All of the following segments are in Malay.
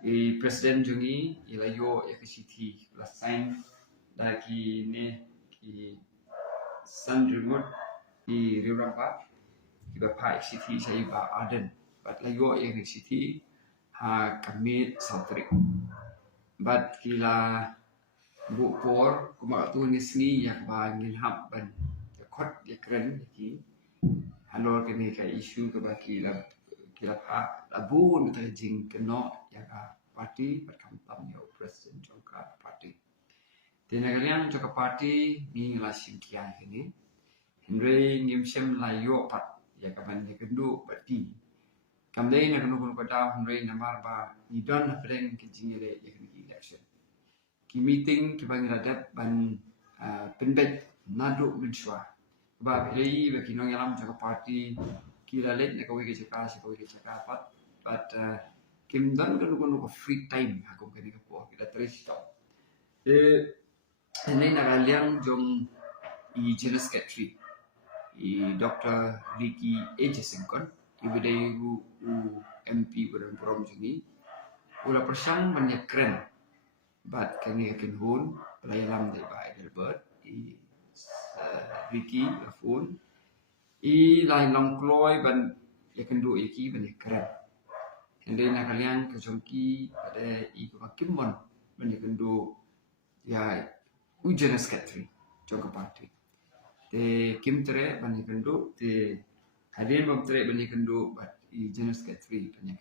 Presiden jungi ilayo ya keciti lasain daki ne ki san remote ki rirampa ki bapak keciti saya ba aden bat layo ya keciti ha kamit sautrik bat kila bu por kuma tu nisni ya ba ngilhap ban kot ya keren ki halor kini ka isu ke baki la kila pa abun ta jing keno ya ka parti berkampam ya presiden joka parti tenagalian joka parti ni la simkian kini Henry ngimsem la yo pat ya ka ban ya kendu bati kamdei na kenu kun pada Henry namar ba ni don breng ke jingire ya kini election ki meeting ki bang radap ban penbet nadu menshwa ba pei ba kinong yalam joka parti kila let na kawai ke cakap but kim dan kan ko free time aku kini ko kita terus stop ini nakaliang jong i general secretary i Dr. Ricky Ejesengkon ibadai u MP ko dan prom jini ula persang banyak keren but kini akan hun pelayalam dai ba Albert i Ricky phone I lain long kloy ban ya kendu iki ban keren. Henday na kalian kejongki pada I kemakimon ban ya kendu ya ujian sekretari jongka parti. Te kim tere ban ya kendu te hadirin bom tere ban ya kendu bat I ujian sekretari ban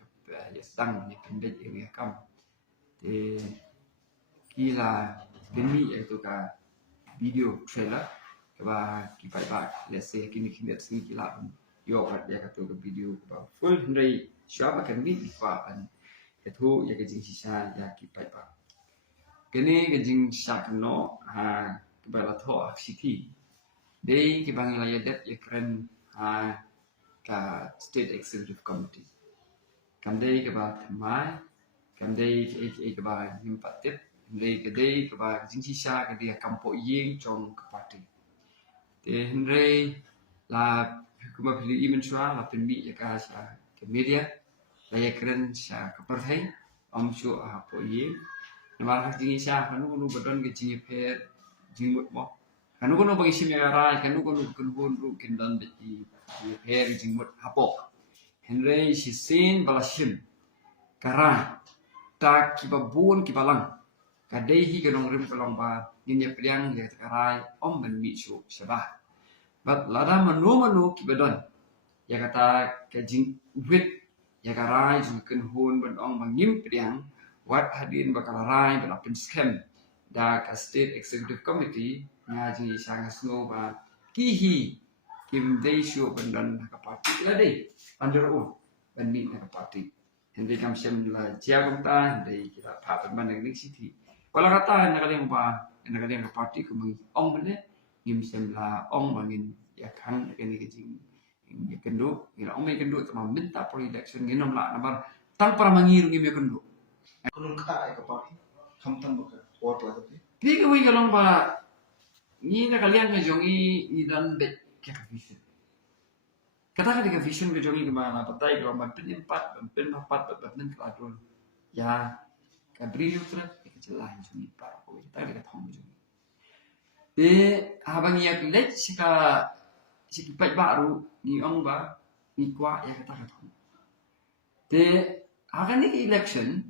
ya sedang ban ya kendet ya kam. Te kila demi itu ka video trailer ba kipai ba let's say kini sini kila yo kat dia kata ke video ba full hendai siapa kan ni ba kan itu ya kejing sisa ya kipai ba kini kejing syak no ha kebala tho city dei ki bang la yadet ya keren ha ka state executive committee kan dei ke ba mai kan dei ke ba nimpatip dei ke ba kejing sisa ke dia kampo yeng chong ke parti Henry la kuma pilih imen shua la penmi ya ka sa ke media la ya keren sa ke partai om shu a po ye namar ha tingi sa kanu kunu badon ke jingi per jingmut mo kanu kunu bagi sim ya rai kanu kunu kun ru kindan de I per jingmut hapo Henry si sin balasim kara ta ki babun ki balang kadai hi ke nong rim kolong ba nginya priang ya karai om ben mi shu sabah but lada manu ki badon ya kata ke jing wit ya karai jing ken hun ban ong mangim priang wat hadin bakal rai ban open scam da ka state executive committee nga jing isang snow ba kihi kim dei shu ban ka parti la dei under o ban mi ka parti hindi kam sem la jiagam ta hindi kita pa ban ng city kalau kata nakaliang ka parti ko mang ong bane ngim sem la ong mangin ya kan kini kejing ya kendu ila ong may kendu tama minta pro election nginom la nabar tang para mangiru ngim ya kendu kunun ka ay kapati kamtan baka what la tapi di ko wi galong ba ni nakaliang ka jongi ni dan bet ka vision kata ka vision ka jongi ma na patay ko man pin empat pin papat nin kladron ya ka brilio tra ka jelah jongi para ko kita ka thong jongi habang yak let sika pat baru ni ong ba ni kwa ya kata thong akan ni election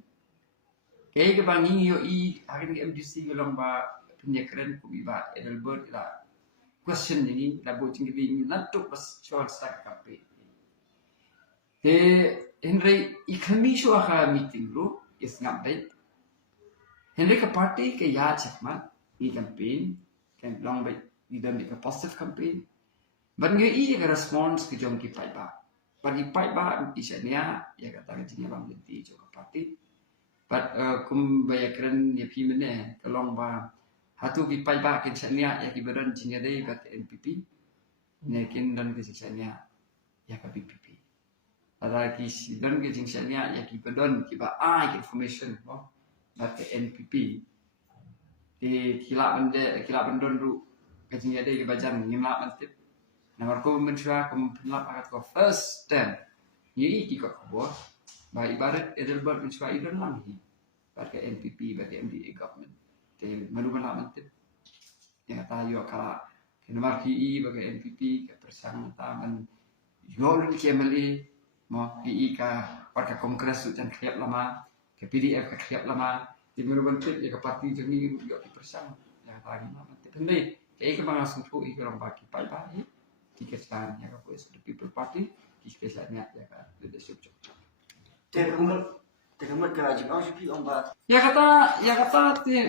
kay ka bang yo I akan ni MDC galong ba penyekren ko iba Albert la question ni la bo ting ni natuk pas short start campaign Henry ikami shu aka meeting ro is ngabay Henry ka party ke ya chakma ni campaign kan long by di dalam a positive campaign but ngi I response ke jong ki pai ba pagi pai ba isanya ya kata ke jing bang lenti jo ka party but kum bayakran ya pi mene kalong ba hatu ki pai ba ke chanya ya ki badan jing dei kat NPP ne kin dan ke chanya ya ka PPP ada ki dan ke jing chanya ya ki badan ki ba information bo ba ke NPP kila bandon ru kajing ada ke bajan ngimla mantip namar ko mentua ko penlap akat ko first time ni ki ko bo Ba ibarat Edelbert mencuba idan lang hi. Bagi NPP, bagi MDA government. Te manuman laman te. Ya tayo kala kenamar PI bagi NPP ke persang taman yol KMLA mo PI ka pada kongres tu jan khiap lama ke PDF ka khiap lama di manuman te ya ka parti jani yo di persang ya tani laman te. Tendai ke ke mga sumpu i orang bagi pai pai tiket kan ya ka voice of the people party ki spesialnya ya ka leadership. Tegamat ka jing au sipi ong ba. Ya kata ti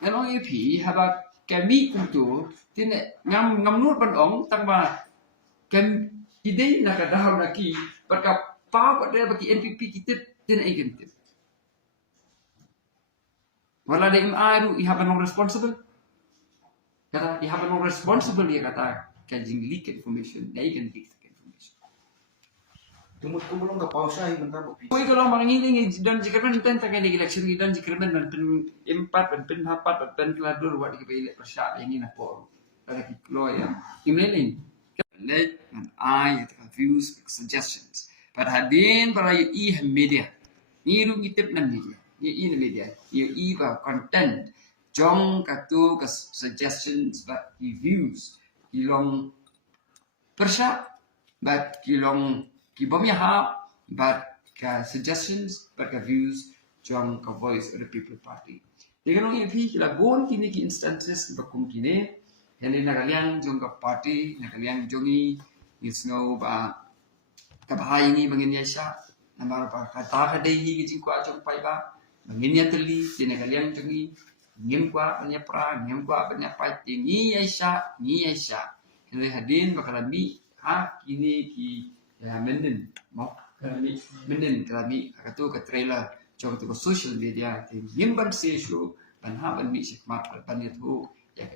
nganong ipi haba kami kuntu tin ngam nur ban ong tang ba kan ide na ka dahau na ki perka pa pada bagi NPP kita tin ai kan. Wala de aru I have no responsible. Kata I have no responsible ya kata kajing leak information, they can leak information. Tumut ko mulong ka pausa hi benta bo. Kung ito lang mangingiling dan jika man tenta kay election dan jika man pen empat pen hapat pen keladur wat di pilih persya ini na po. Ada kiklo ya. Imlening. Let and I views suggestions. But hadin para I media. Niru ngitip nan media. I media. I ba content. Jong katu ke suggestions but views. Ilong persya but ilong Kibom ya ha, but ka suggestions, but ka views, jong ka voice of the people party. Dengan orang yang kila bon kini ki instances bakum kini, yang nagaliang jong ka party, nagaliang jongi, is no ba kabahai ni bangin ya sya, namar ba kata kadehi ki jingkwa jong pai ba, bangin ya teli, di nagaliang jongi, ngim kwa banya pra, ngim kwa banya pai, ni ya sya, Yang hadin bakalami ha kini ki ya menden mau kami katu ke trailer jom tu social media te yimban se show ban ha ban mi sikmat ban itu ya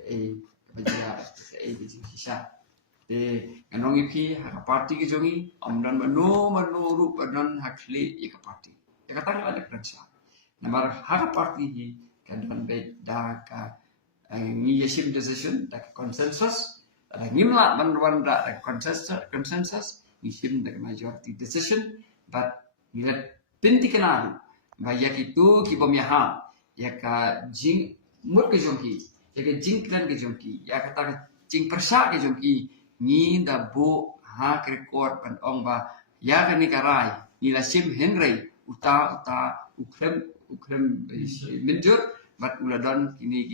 bajia di sisa te anong ipi ha party ke jongi amdan mano ru badan hakli ya party ya kata ada pransa namar ha party hi kan ban be da ka ngi yesim decision da consensus ada ngimla ban da consensus isim the majority decision but nila pinti kenal bayak itu kibom yaha ya ka jing mur ke jongki ya ka jing kan ke jongki ya kata jing persa ke jongki ni da bo ha record pan ong ba ya ka ni karai nila sim henry uta ukrem menjur but uladon kini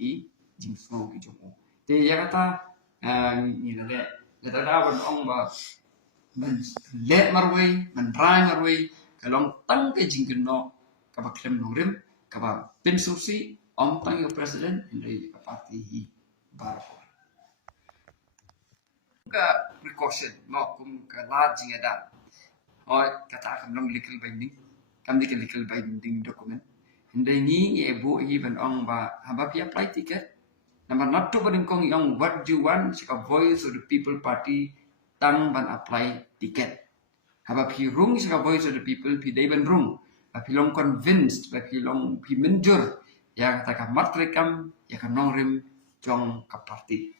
I jing smong ke jongko te ya kata ni la Kita dapat ong ba men let marway men rai marway kalong tang ke jingken no ka ba klem no rim ka ba pin susi ong tang yo president indai ka party hi bar ka precaution no kum ka la jing ada oi kata kam long legal binding document indai ni ebu hi ban ong ba haba pi apply ticket Number not to but kong yang what you want sika voice of the people party tang ban apply ticket. Haba pi rung sika voice of the people pi day ban rung. Pi long convinced pi long pi menjur ya kata ka matrekam ya ka nongrim jong ka party.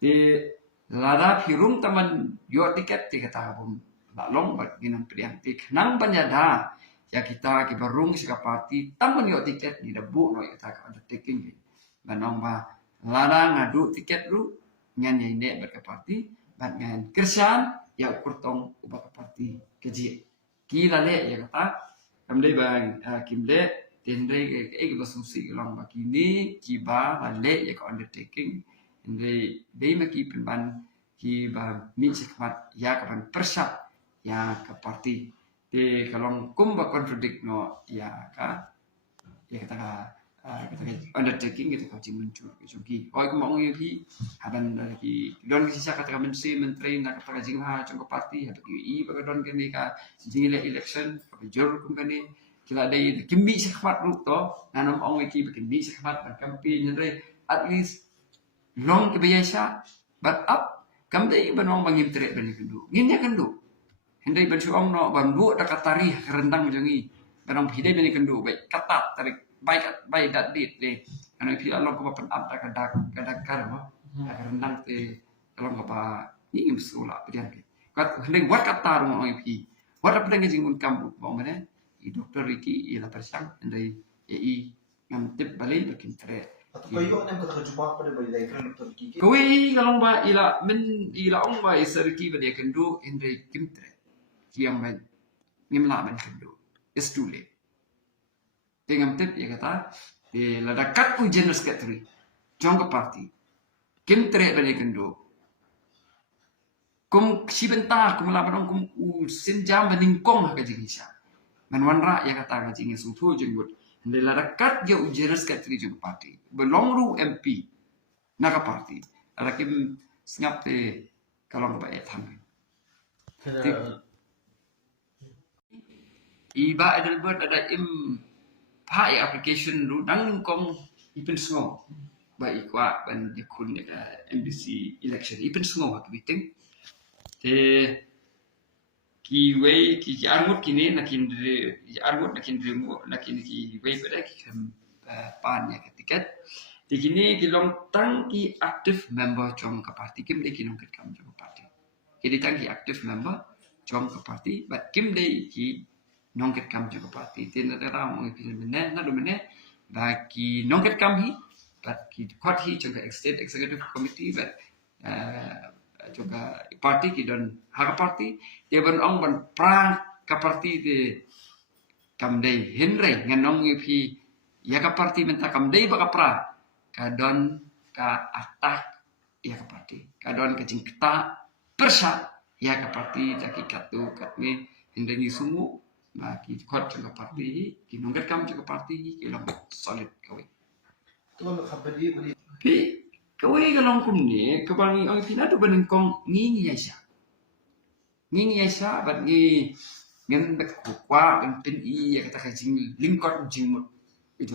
Di lada pi rung taman yo ticket ti kata bum la long bat ginang priang ti nang banyada ya kita ki barung sika party taman yo ticket ni dabu no ya ta ka undertaking banong ba Lada ngadu tiket ru ngan yang nek berke parti bat ngan kersan ya kurtong ubah parti keji kila le ya kata kamle bang kimle tendre ke basusi long bakini kiba le ya ka undertaking inde dei maki penban ki ba mi sikmat ya ka persat ya ka parti te kalong kumba contradict no ya ka ya kata undertaking gitu kau cing muncul kecuali oi ko mau ngi haban lagi don sisa kata menteri menteri nak kata jing ha cung parti ha i baga don kene ka jing election ka jor kum kene kila dai kimbi sakmat ru to nanom ong ki kimbi sakmat ban campaign re at least long ke biasa but up kam dai banong bangim tere ban kendu nginya kendu hendai ban suong no ban bu da katari rendang jangi banong hidai ban kendu baik kata tarik baik dat dit deh karena kita lo ko pen up kadak karma rendang te lo ko pa ni sekolah pian kat hendak buat kata ro oi pi What apa dengan jingun kamu bang mana? Doktor Ricky ialah persang dari ngam tip balik bikin tre. Atau kayo ang nakakajumpa pa rin ba yung ekran ng Turkey? Kawai kalau ba ila ong ba isarki ba dia kendo Henry kim tre. Kiam ba ngimla ban kendo. It's too late. Tengam tip ya kata di ladakat ku general secretary. Jong ke party. Kim tre ba dia kendo. Kum si bentar kum laban kum senjam beningkong ka jingisya. Manwanra ya kata ka jingis utu jengut. Hindi larakat dia general secretary jong party. Belong ru MP naka party. Ala kim ngap te kalong ba etam. Iba adal buat ada pai application ru dang kong ipen sngo. Ba ikwa ban yakun MBC election ipen sngo hak biting. Ki wei ki armut kini nakin mo nakin ki wei pada ki pan ya tiket di kini ki long tang ki active member jong ka party kim de ki long ket kam jong party ki di tang ki active member jong ka party but kim de ki nong ket kam jong ka party tin da ra mo ki mene na do mene ba ki nong ket kam hi but ki kwat hi jong ka state executive committee but juga parti ki don haka parti dia ban ong ban pra ka parti de kam dei henry nganong pi ya ka parti menta kam dei ba ka pra ka don ka atak ya ka parti ka don ka jingkta persa ya ka parti jaki katu katme henry ni sumu ma ki khot ka parti ki nongkat kam ka parti ki long solid kawi Ito ba makabali ba pi kawai kalau kumni kebangi orang Pina tu benengkong ngingi Aisha bat ngi ngen bet kwa ben pen I ya kata kajing lingkot jingmut itu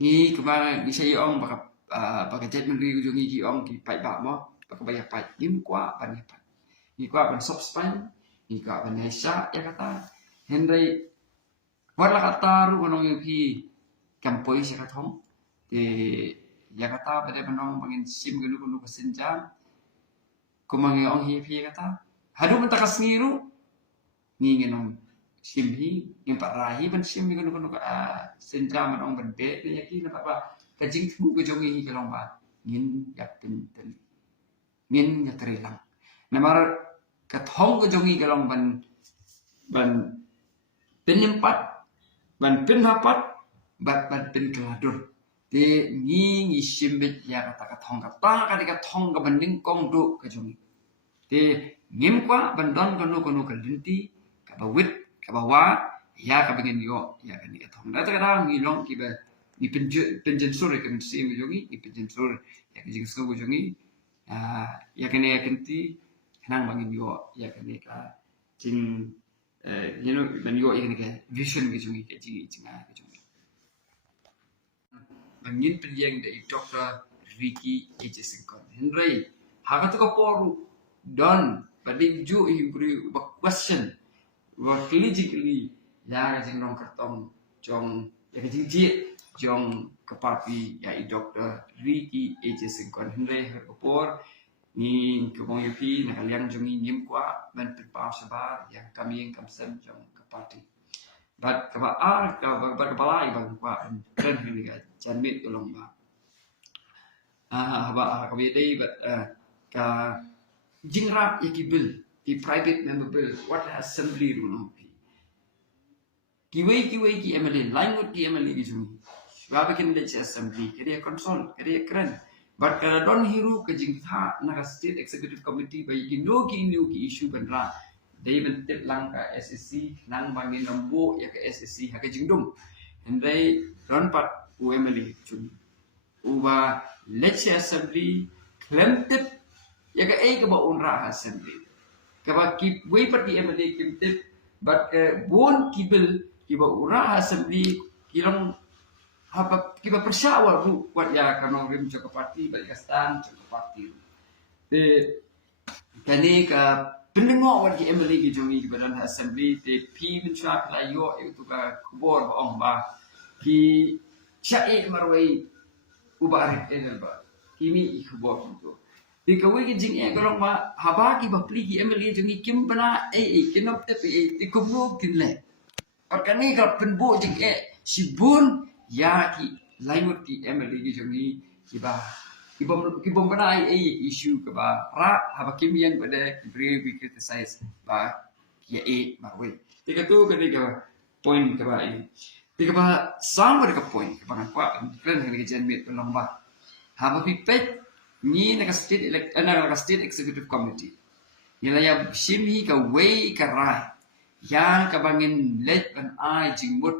ngi kemana ngi saya ong baka jet men ri ngi ki ong ki pai ba mo baka bayar pai lim kwa ban pai ngi kwa ban sop span ngi kwa ban Aisha ya kata Henry wala kata ru konong ki kampoi sia katong ya kata pada penong pangin sim gulu kesenjam kumangi ong hi pi kata hadu mentaka sengiru ni ngenong sim hi yang pak rahi ban sim gulu senjam menong ban be ya ki na ba kajing tu ke jongi hi kelong ba ngin ya ten ngin ya terilang namar kathong ke jongi kelong ban penyempat ban penhapat ban pen keladur de ngi simbet ya kata ka thong ka banding kong do ka jumi de ngim kwa bandon kono ka linti ka bawit ka bawa ya ka bingen yo ya ka ni thong da ta ngi long ki ba ni penjen sur ka min sim jongi ni penjen sur ya ka jing so jongi ya ka ne kenti nang bangin yo ya ka ne ka jing ban yo ya ka vision ka jongi ka jinga ka jongi Angin pilihan dari Dr. Ricky Ejesinkon. Henry, haka tu kaporu don bading ju imbri question politically ya jeng rong kertong jong ya jeng ji jong kepapi ya Dr. Ricky Ejesinkon. Henry kapor ni kemong yupi na kaliang jongi nyim kwa ban pipa sabar yang kami yang kamsen jong kepati. But balai bang kwa kren ni ga janmit ulong ba ba ka bi dei but ka jingra ikibil di private member bill what assembly runo kiwei ki emeli langut ki emeli bijumi ba bikin de assembly kiri consol kiri kren but ka don hiru ka jingtha na state executive committee ba no ki issue banra They bentit lang ka SSC nang bangin lambo ya ka SSC ha ka jingdum and they run pat UMLE chun uba leche assembly klemtip ya ka ka ba unra assembly ka ba ki way pat di MLE klemtip but bon kibil ki ba unra assembly kilong haba ki ba persyawa ru wat ya kanong rim ka party balik kastan ka party kani ka pendengar wat ki MLE ki jongi ki badan assembly te pi menchak la yo itu ka kubor ong ba ki syai marwai ubar enel ba kimi ikubor itu Di kawai ke jing kalau ma haba ki bapli ki emeli jungi kim bana kinop te pe di kubu kinle. Organik kalau penbo jing sibun ya ki lainut ki emeli ki jungi ki bom bana isu ke ba ra haba kim yang pada ki beri we criticize ba ki ba we. Tiga tu ke point ke ba ini. Tiga ba sama ke point ke ba kwa kan ke jenmit lomba. Haba pipet ni nak state executive committee nila ya shimi ka way ka rai ya ka bangin let an I jingmut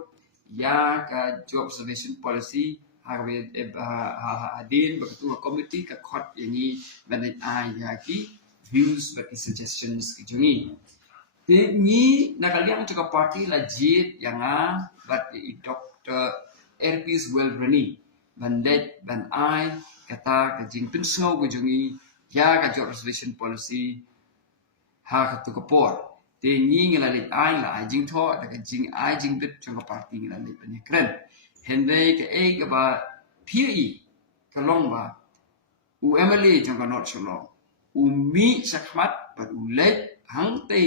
ya ka job observation policy harwe adin beketua committee ka khot ini banai I ya ki views bagi suggestions ki jungi ni nakaliang juga party la jit yang but Dr. Erpis Welbrani bandet ban I kata ka jing pin snow ko jungi ya ka job reservation policy ha ka tu kapor te ni ngala le ai la jing tho da ka jing ai jing bit chong ka party ngala le pan kren hende ka ka ba PE ka long ba u MLA chong ka not so long u mi sakmat ba u le hang te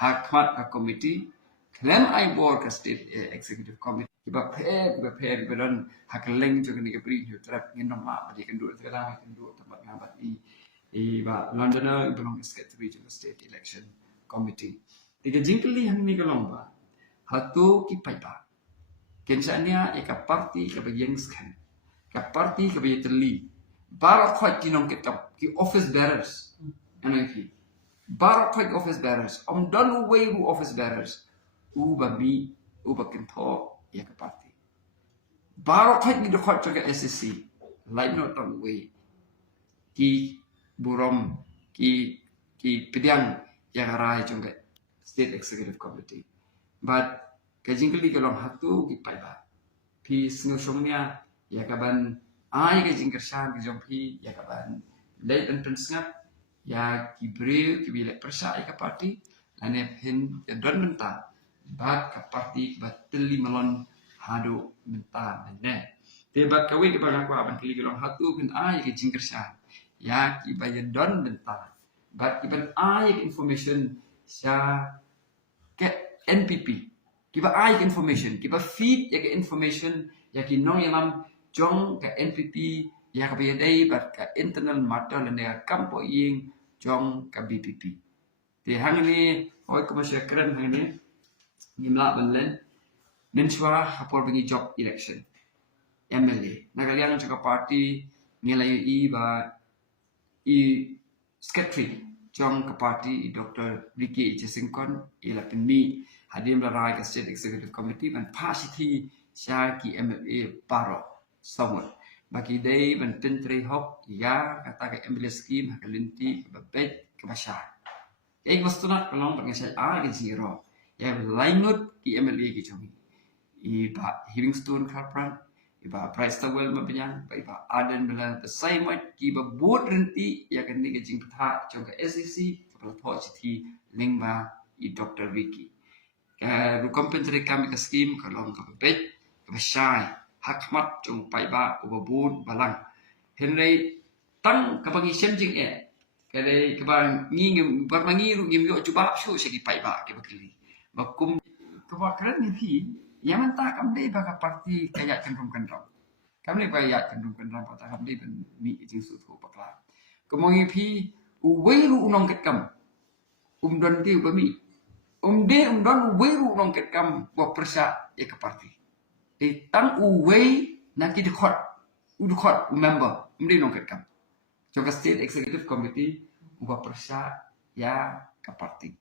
ha khat ka committee klem ai board ka state executive committee kiba phe beran hakeleng juga ni kepri ju trap ngin nama di kendu sekarang kendu tempat ngabat ba Londoner belong state regional state election committee tiga jingkeli hang ni kalomba hatu ki paiba kensanya ka party ka bagian skan ka party ka bagian terli barak khot kinong kitab ki office bearers anaki barak khot office bearers don way who office bearers babi bakin tho ya ke parti. Baru kait ni dekat juga SSC, lain not on way. Ki burom ki pediang yang arai juga state executive committee. But kajing kali kalau hatu ki paiba. Pi sengusungnya ya kaban ai kajing kersan ki jompi ya kaban late and pensngat ya ki bril ki bilek persa ya ke parti. Ane hin ya don mentah. Bak ke parti bateli melon hadu mentan ne tebak kawi ke bang aku aban kili gelong hatu bin ai ke jingkersa ya ki bayan don mentan bat iban ai information sya ke NPP ki ba ai information ki ba feed ya ke information ya ki nong yalam jong ke NPP ya ke bayadai bat ke internal matter le kampo ying jong ke BPP te hang ni oi ko masya keren hang ni ngimla banlen nenswa hapor bengi job election MLA nagaliang juga party nilai secretary jong ke party Dr. Ricky Jesingkon ila penmi hadim larai ke state executive committee ban pasiti syaki MLA paro somot bagi day ban pentre hop ya kata ke MLA scheme hakalinti babet ke masyar mustuna kalong pengasai ke zero ya lainut ki MLA ki jongi iba Livingstone Carpran iba Price Towel mabinyang iba Aden bela the same way ki ba board renti ya kan ni jing patha jong ka SEC kepala tho city lingba Dr. Vicky ru compensate kami ka scheme kalong ka bet ka syai hakmat jong pai ba ubabun balang henry tang ka bangi semjing kare ka bang ngim bar mangi ru ngim yo cuba su segi pai ba ke bakili bakum kebakaran ni pi yang mentah kami baka parti kayak cenderung kami kayak cenderung pada kami ben mi jing su tu bakla kemongi pi uweiru unong ketkam don ti bami don uweiru unong ketkam wa persa ya ke parti tang uwei nanti dekot member nong ketkam joka state executive committee wa persa ya ke parti